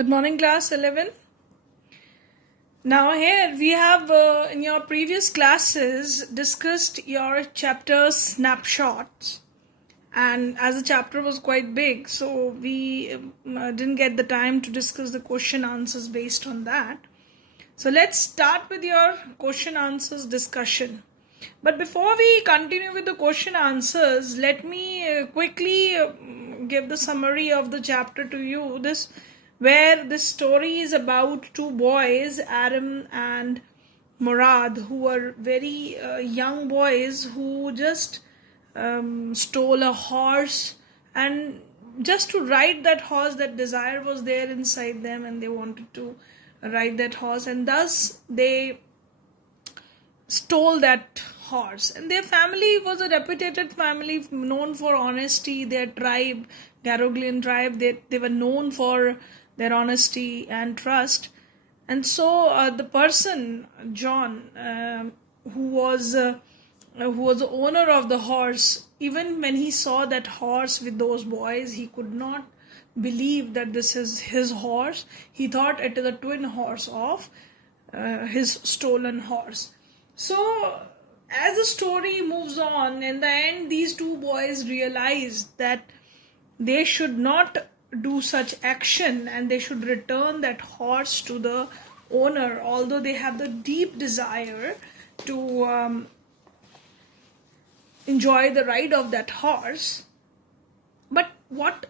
Good morning, class 11. Now, here we have in your previous classes discussed your chapter snapshots, and as the chapter was quite big, so we didn't get the time to discuss the question answers based on that. So, let's start with your question answers discussion. But before we continue with the question answers, let me quickly give the summary of the chapter to you. Where this story is about two boys, Aram and Murad, who were very young boys who just stole a horse, and just to ride that horse, that desire was there inside them and they wanted to ride that horse, and thus they stole that horse. And their family was a reputed family known for honesty. Their tribe, Garoglian tribe, they were known for their honesty and trust. And so the person, John, who was the owner of the horse, even when he saw that horse with those boys, he could not believe that this is his horse. He thought it is a twin horse of his stolen horse. So as the story moves on, in the end, these two boys realized that they should not do such action and they should return that horse to the owner, although they have the deep desire to enjoy the ride of that horse. But what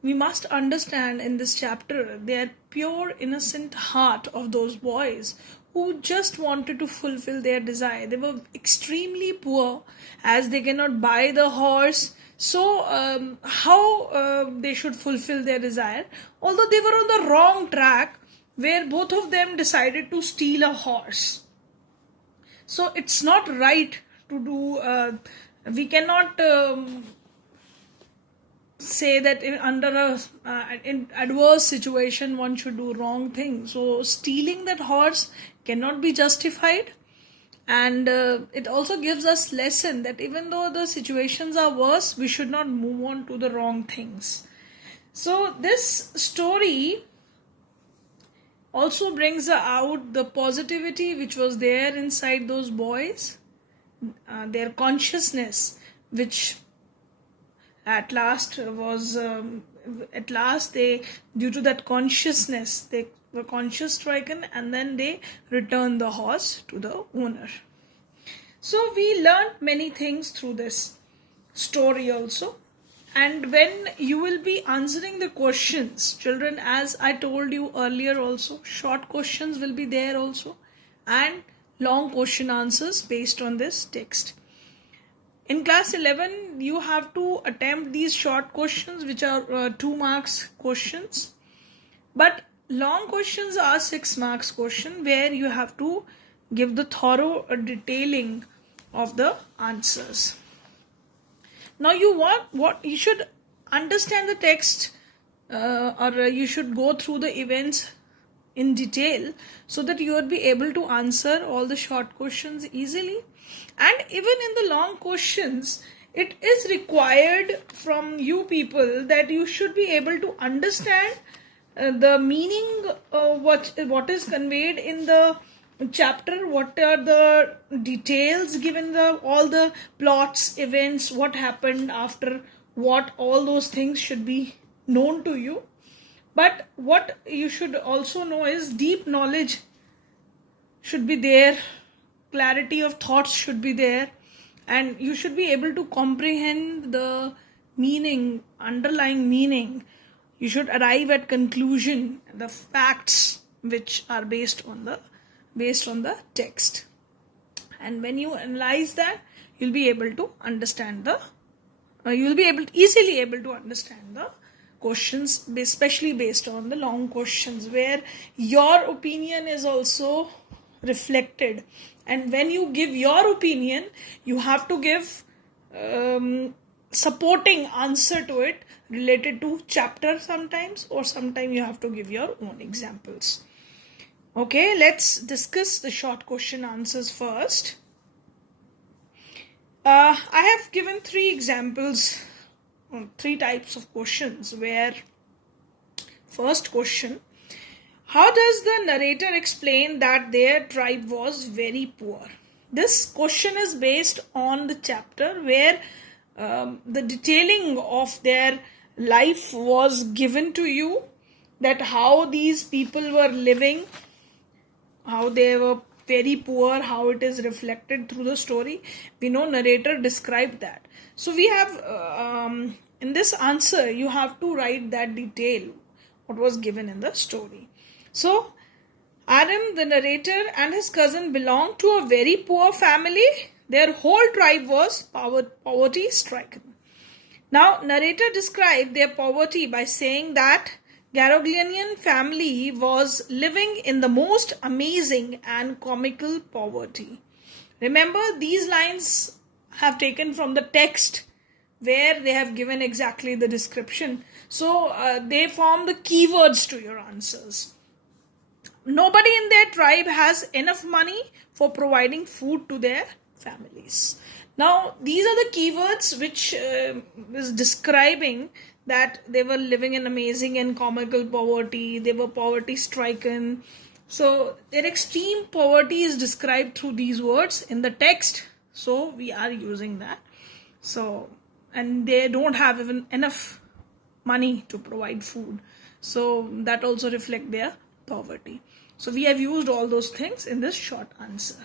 we must understand in this chapter, their pure innocent heart of those boys who just wanted to fulfill their desire. They were extremely poor, as they cannot buy the horse. So how they should fulfill their desire? Although they were on the wrong track, where both of them decided to steal a horse. So it's not right to do. We cannot say that under in adverse situation one should do wrong thing. So stealing that horse cannot be justified, and it also gives us lesson that even though the situations are worse, we should not move on to the wrong things. So this story also brings out the positivity which was there inside those boys, their consciousness, which at last they, due to that consciousness, they were conscious stricken, and then they returned the horse to the owner. So we learned many things through this story also. And when you will be answering the questions, children, as I told you earlier also, short questions will be there also, and long question answers based on this text. In class 11, you have to attempt these short questions, which are 2 marks questions. But long questions are 6 marks question, where you have to give the thorough detailing of the answers. Now you should understand the text, or you should go through the events in detail, so that you would be able to answer all the short questions easily. And even in the long questions, it is required from you people that you should be able to understand the meaning, what is conveyed in the chapter, what are the details given, all the plots, events, what happened after what, all those things should be known to you. But what you should also know is deep knowledge should be there, clarity of thoughts should be there, and you should be able to comprehend the meaning, underlying meaning. You should arrive at conclusion, the facts which are based on the text. And when you analyze that, you'll be able to understand easily able to understand the questions, especially based on the long questions, where your opinion is also reflected. And when you give your opinion, you have to give supporting answer to it, related to chapter sometimes, or sometimes you have to give your own examples. Okay, let's discuss the short question answers first. I have given 3 examples, 3 types of questions, where first question. How does the narrator explain that their tribe was very poor? This question is based on the chapter where the detailing of their life was given to you, that how these people were living, how they were very poor, how it is reflected through the story. We know narrator described that. So we have in this answer you have to write that detail what was given in the story. So Aram, the narrator, and his cousin belonged to a very poor family. Their whole tribe was poverty stricken. Now, narrator described their poverty by saying that Garoglianian family was living in the most amazing and comical poverty. Remember, these lines have taken from the text where they have given exactly the description. So, they form the keywords to your answers. Nobody in their tribe has enough money for providing food to their families. Now, these are the keywords which is describing that they were living in amazing and comical poverty. They were poverty stricken. So, their extreme poverty is described through these words in the text. So, we are using that. So, and they don't have even enough money to provide food. So, that also reflects their poverty. So we have used all those things in this short answer.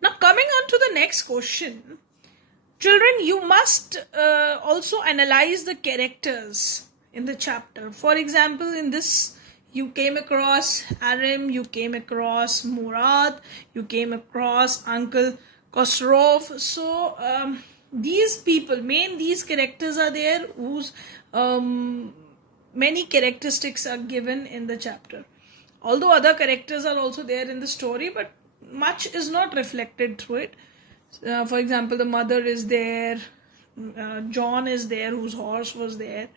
Now coming on to the next question. Children, you must also analyze the characters in the chapter. For example, in this you came across Aram, you came across Murad, you came across Uncle Khosrow. So these people, these characters are there whose many characteristics are given in the chapter. Although other characters are also there in the story, but much is not reflected through it. For example, the mother is there, John is there, whose horse was there,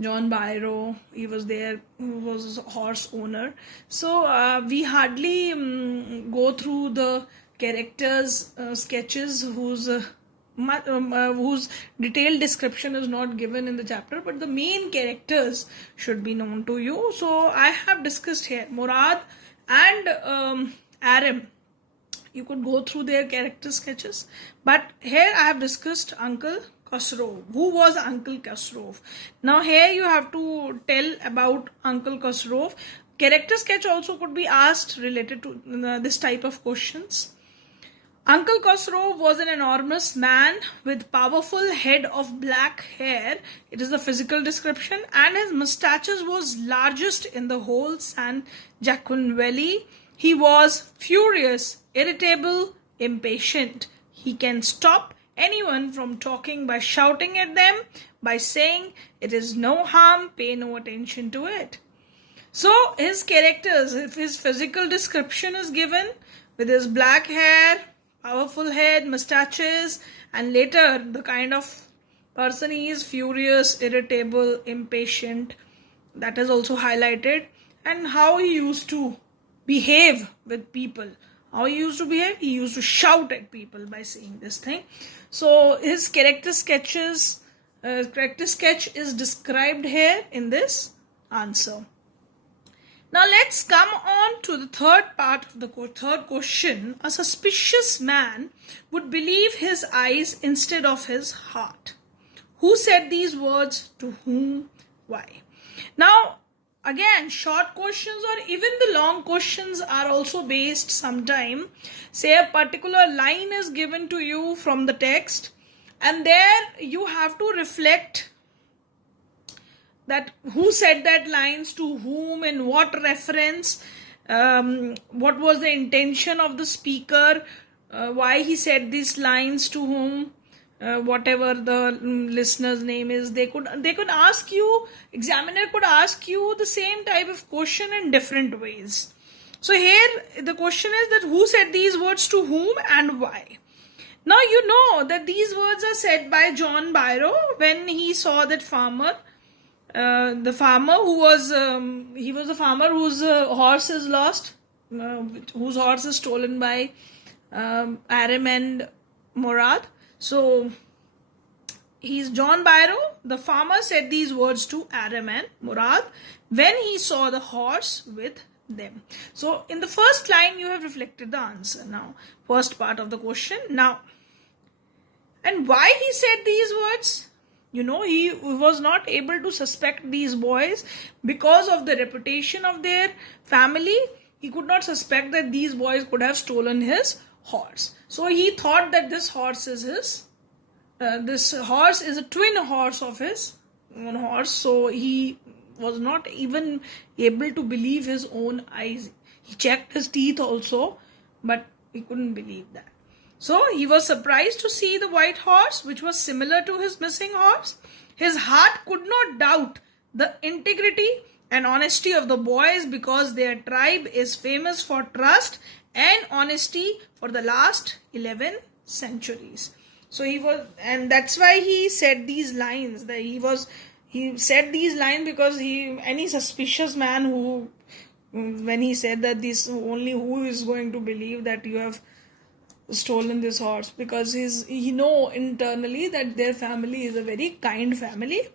John Byro, he was there, who was a horse owner. So we hardly go through the characters' sketches whose detailed description is not given in the chapter, but the main characters should be known to you. So I have discussed here Murad and Aram. You could go through their character sketches, but here I have discussed Uncle Khosrow. Who was Uncle Khosrow? Now here you have to tell about Uncle Khosrow. Character sketch also could be asked related to this type of questions. Uncle Khosrow was an enormous man with powerful head of black hair. It is the physical description, and his mustaches was largest in the whole San Joaquin Valley. He was furious, irritable, impatient. He can stop anyone from talking by shouting at them, by saying, "It is no harm, pay no attention to it." So his characters, if his physical description is given with his black hair, powerful head, mustaches, and later the kind of person he is: furious, irritable, impatient. That is also highlighted. And how he used to behave with people. How he used to behave? He used to shout at people by saying this thing. So his character sketch is described here in this answer. Now let's come on to the third part of the third question. A suspicious man would believe his eyes instead of his heart. Who said these words? To whom? Why? Now, again, short questions or even the long questions are also based sometime. Say a particular line is given to you from the text, and there you have to reflect that who said that lines, to whom, in what reference, what was the intention of the speaker, why he said these lines, to whom, whatever the listener's name is. They could ask you, examiner could ask you the same type of question in different ways. So here the question is that who said these words to whom and why. Now you know that these words are said by John Byro when he saw that farmer. The farmer who was he was a farmer whose horse is lost, whose horse is stolen by Aram and Murad. So he's John Byro. The farmer said these words to Aram and Murad when he saw the horse with them. So in the first line you have reflected the answer. Now first part of the question. Now, and why he said these words? You know, he was not able to suspect these boys because of the reputation of their family. He could not suspect that these boys could have stolen his horse. So he thought that this horse is a twin horse of his own horse. So he was not even able to believe his own eyes. He checked his teeth also, but he couldn't believe that. So he was surprised to see the white horse, which was similar to his missing horse. His heart could not doubt the integrity and honesty of the boys because their tribe is famous for trust and honesty for the last 11 centuries. So he was, and that's why he said these lines. That he said these lines because any suspicious man who, when he said that this, only who is going to believe that you have stolen this horse, because he know internally that their family is a very kind family.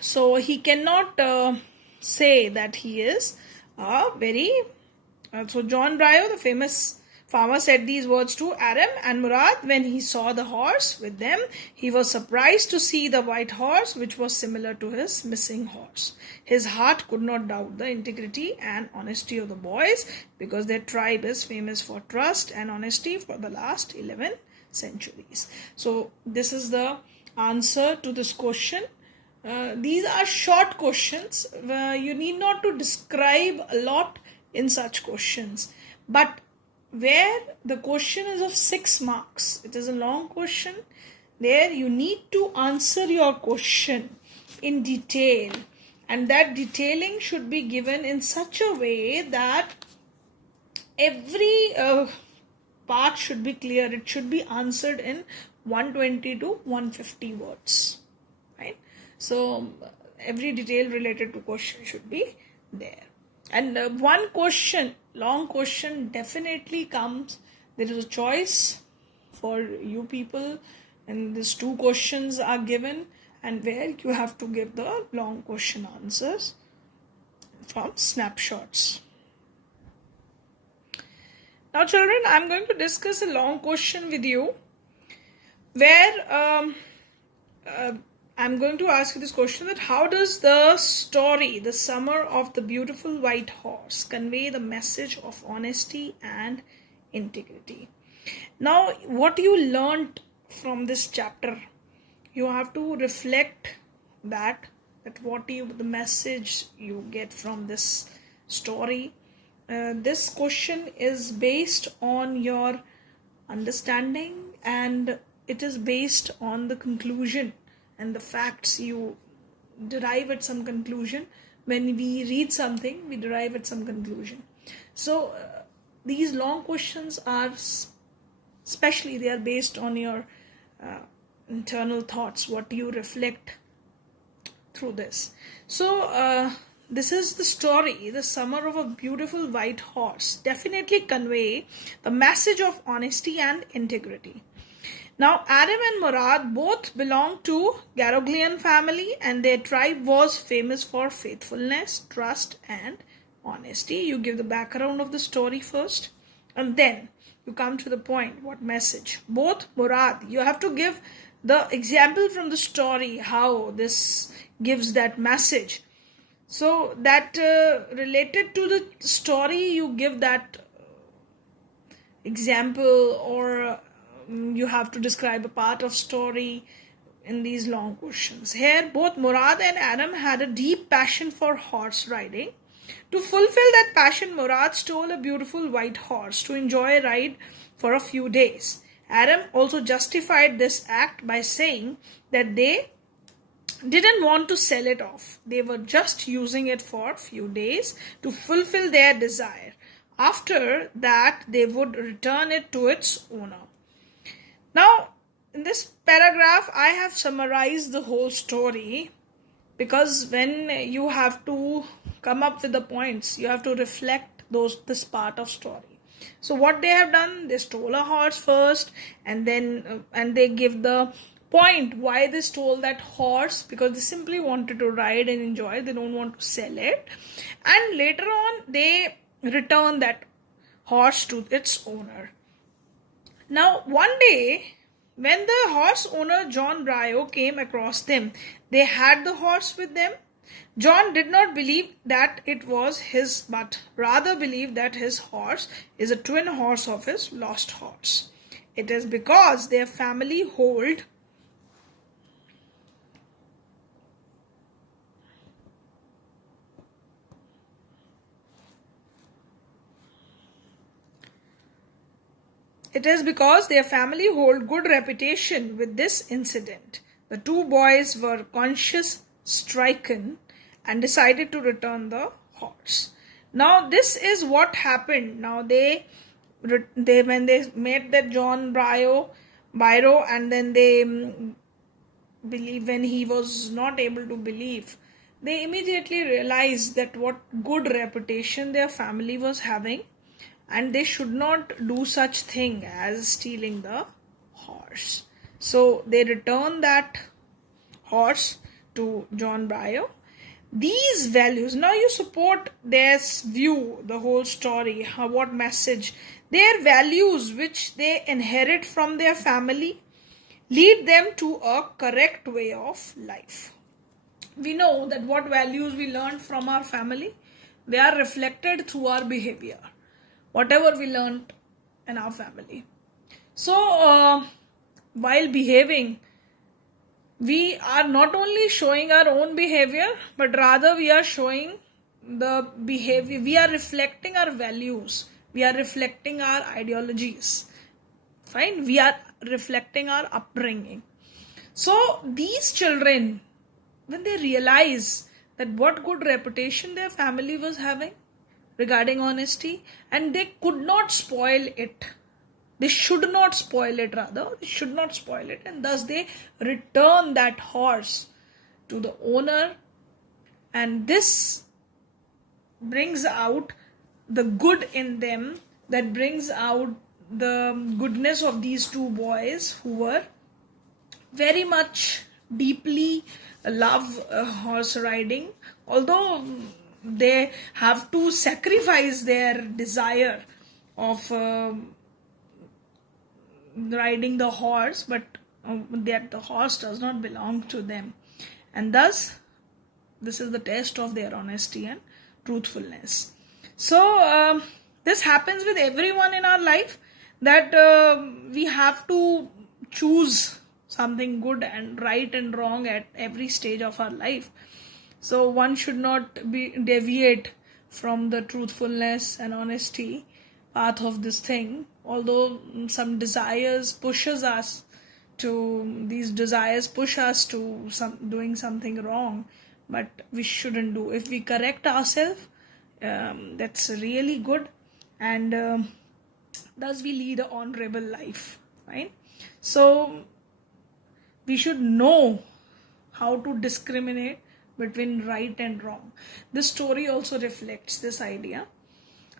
So he cannot say that he is a very so John Byro, the famous farmer, said these words to Aram and Murad when he saw the horse with them. He was surprised to see the white horse, which was similar to his missing horse. His heart could not doubt the integrity and honesty of the boys because their tribe is famous for trust and honesty for the last 11 centuries. So this is the answer to this question. These are short questions. You need not to describe a lot in such questions. But where the question is of 6 marks, it is a long question. There you need to answer your question in detail. And that detailing should be given in such a way that every part should be clear. It should be answered in 120 to 150 words. Right? So every detail related to question should be there. And one question, long question, definitely comes. There is a choice for you people, and these 2 questions are given, and where you have to give the long question answers from snapshots. Now children, I am going to discuss a long question with you where I'm going to ask you this question, that how does the story, The Summer of the Beautiful White Horse, convey the message of honesty and integrity? Now, what you learnt from this chapter, you have to reflect that the message you get from this story. This question is based on your understanding, and it is based on the conclusion and the facts. You derive at some conclusion. When we read something, we derive at some conclusion. So these long questions are especially, they are based on your internal thoughts, what you reflect through this. So this is the story, The Summer of a Beautiful White Horse, definitely convey the message of honesty and integrity. Now, Aram and Murad both belonged to Garoglian family, and their tribe was famous for faithfulness, trust, and honesty. You give the background of the story first, and then you come to the point, what message. Both Murad, you have to give the example from the story, how this gives that message. So that related to the story, you give that example, or you have to describe a part of story in these long questions. Here, both Murad and Aram had a deep passion for horse riding. To fulfill that passion, Murad stole a beautiful white horse to enjoy a ride for a few days. Aram also justified this act by saying that they didn't want to sell it off. They were just using it for a few days to fulfill their desire. After that, they would return it to its owner. Now, in this paragraph, I have summarized the whole story, because when you have to come up with the points, you have to reflect this part of story. So what they have done, they stole a horse first, and then and they give the point why they stole that horse, because they simply wanted to ride and enjoy. They don't want to sell it. And later on, they return that horse to its owner. Now, one day, when the horse owner John Brio came across them, they had the horse with them. John did not believe that it was his, but rather believed that his horse is a twin horse of his lost horse. It is because their family hold good reputation with this incident. The two boys were conscience stricken and decided to return the horse. Now this is what happened. Now they when they met that John Brio, and then they believe, when he was not able to believe, they immediately realized that what good reputation their family was having, and they should not do such thing as stealing the horse. So they returned that horse to John Brio. These values, now you support their view, the whole story, what message, their values which they inherit from their family lead them to a correct way of life. We know that what values we learn from our family, they are reflected through our behavior, whatever we learned in our family. So while behaving, we are not only showing our own behavior, but rather we are showing the behavior, we are reflecting our values, we are reflecting our ideologies. Fine, we are reflecting our upbringing. So these children, when they realize that what good reputation their family was having regarding honesty, and they could not spoil it, they should not spoil it, and thus they return that horse to the owner. And this brings out the good in them, that brings out the goodness of these two boys who were very much deeply love horse riding, although they have to sacrifice their desire of riding the horse, but that the horse does not belong to them, and thus this is the test of their honesty and truthfulness. So this happens with everyone in our life, that we have to choose something good and right and wrong at every stage of our life. So one should not be deviate from the truthfulness and honesty path of this thing, although some desires push us to doing something wrong, but we shouldn't do. If we correct ourselves, that's really good, and thus we lead an honorable life, right? So we should know how to discriminate between right and wrong. This story also reflects this idea.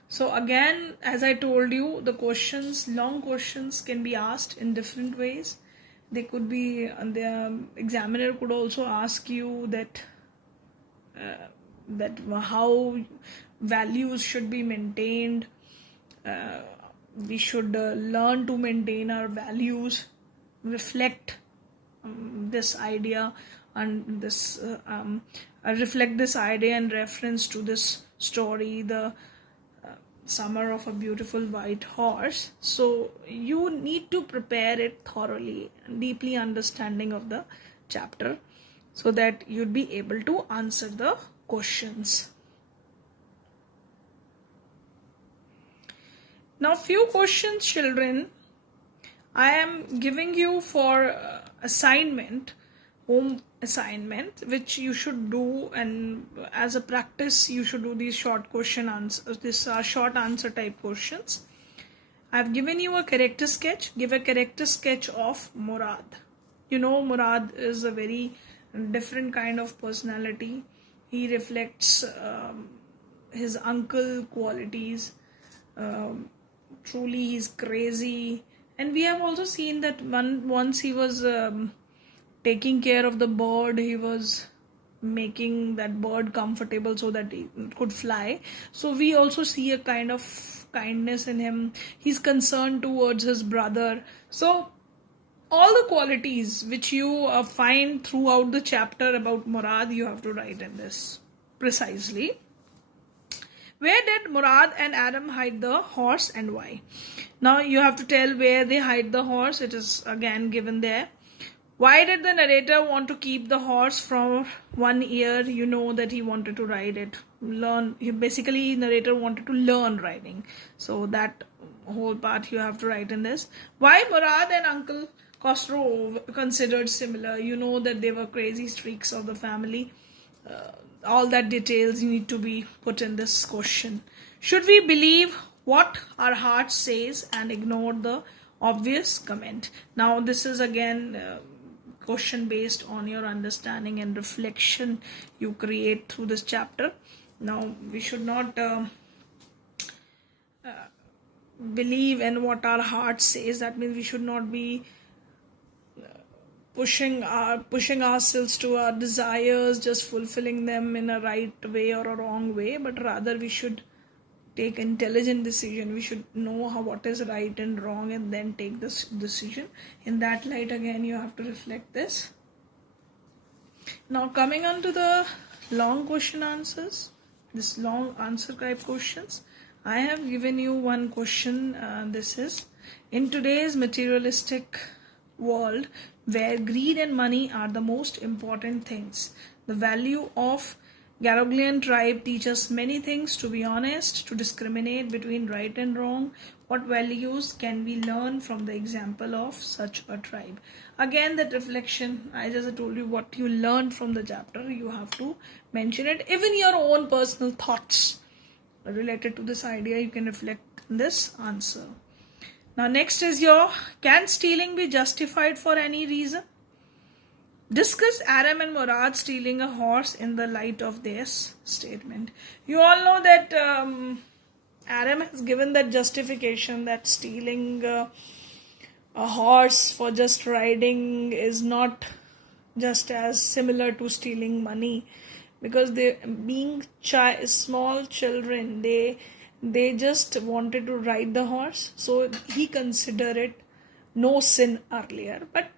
So again, as I told you, the questions, long questions, can be asked in different ways. They could be, the examiner could also ask you that how values should be maintained. We should learn to maintain our values, reflect this idea, and this reflect this idea in reference to this story, the Summer of a Beautiful White Horse. So you need to prepare it thoroughly, deeply understanding of the chapter, so that you'd be able to answer the questions. Now, few questions, children, I am giving you for assignment, home assignment, which you should do, and as a practice you should do these short question answers, this short answer type questions. I've given you a character sketch. Give a character sketch of Murad. You know, Murad is a very different kind of personality. He reflects his uncle qualities. Truly he's crazy, and we have also seen that once he was taking care of the bird. He was making that bird comfortable so that it could fly. So we also see a kind of kindness in him. He's concerned towards his brother. So all the qualities which you find throughout the chapter about Murad, you have to write in this precisely. Where did Murad and Adam hide the horse and why? Now you have to tell where they hide the horse. It is again given there. Why did the narrator want to keep the horse from 1 year? You know that he wanted to ride it. Basically, narrator wanted to learn riding. So that whole part you have to write in this. Why Murad and Uncle Khosrow considered similar? You know that they were crazy streaks of the family. All that details you need to be put in this question. Should we believe what our heart says and ignore the obvious comment? Now this is again question based on your understanding and reflection you create through this chapter. Now we should not believe in what our heart says. That means we should not be pushing ourselves to our desires, just fulfilling them in a right way or a wrong way, but rather we should take intelligent decision. We should know what is right and wrong and then take this decision. In that light, again, you have to reflect this. Now coming on to the long question answers, this long answer type questions, I have given you one question. This is, in today's materialistic world where greed and money are the most important things, the value of Garoglian tribe teaches many things. To be honest, to discriminate between right and wrong, what values can we learn from the example of such a tribe? Again, that reflection, I just told you what you learned from the chapter, you have to mention it. Even your own personal thoughts related to this idea, you can reflect in this answer. Now next is your, can stealing be justified for any reason? Discuss Aram and Murad stealing a horse in the light of this statement. You all know that Aram has given that justification that stealing a horse for just riding is not just as similar to stealing money, because they, being small children, they just wanted to ride the horse, so he considered it no sin earlier, but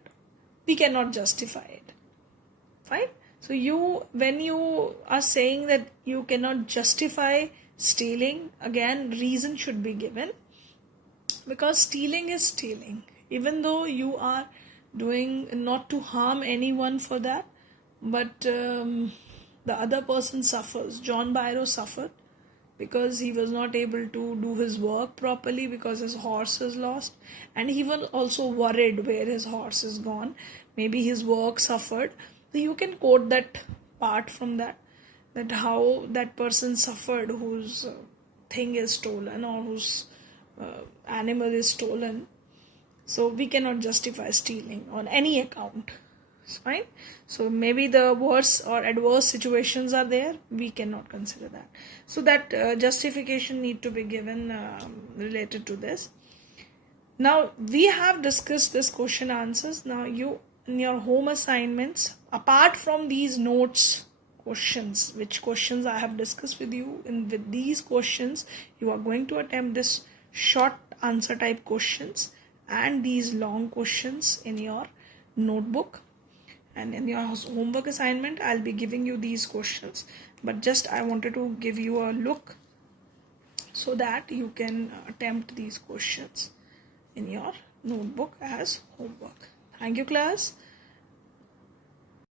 we cannot justify it. Fine. So when you are saying that you cannot justify stealing, again reason should be given, because stealing is stealing, even though you are doing not to harm anyone for that, but the other person suffers. John Byro suffered because he was not able to do his work properly because his horse is lost, and he was also worried where his horse is gone. Maybe his work suffered. So you can quote that part from that how that person suffered whose thing is stolen or whose animal is stolen. So we cannot justify stealing on any account. Fine. So maybe the worse or adverse situations are there, we cannot consider that. So that justification need to be given related to this. Now we have discussed this question answers. Now you, in your home assignments, apart from these notes questions, which questions I have discussed with you, and with these questions you are going to attempt this short answer type questions and these long questions in your notebook. And in your homework assignment, I'll be giving you these questions, but just I wanted to give you a look so that you can attempt these questions in your notebook as homework. Thank you, class.